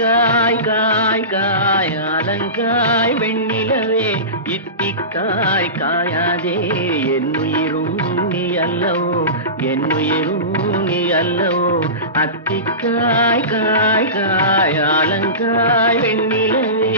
காய் காய் காய் அலங்காய் வெண்ணிலவே இத்திக்காய் காயாதே என்னுயிரும் நீ அல்லவோ என்னுயிரும் நீ அல்லவோ அத்திக்காய் காய் காய் அலங்காய் வெண்ணிலவே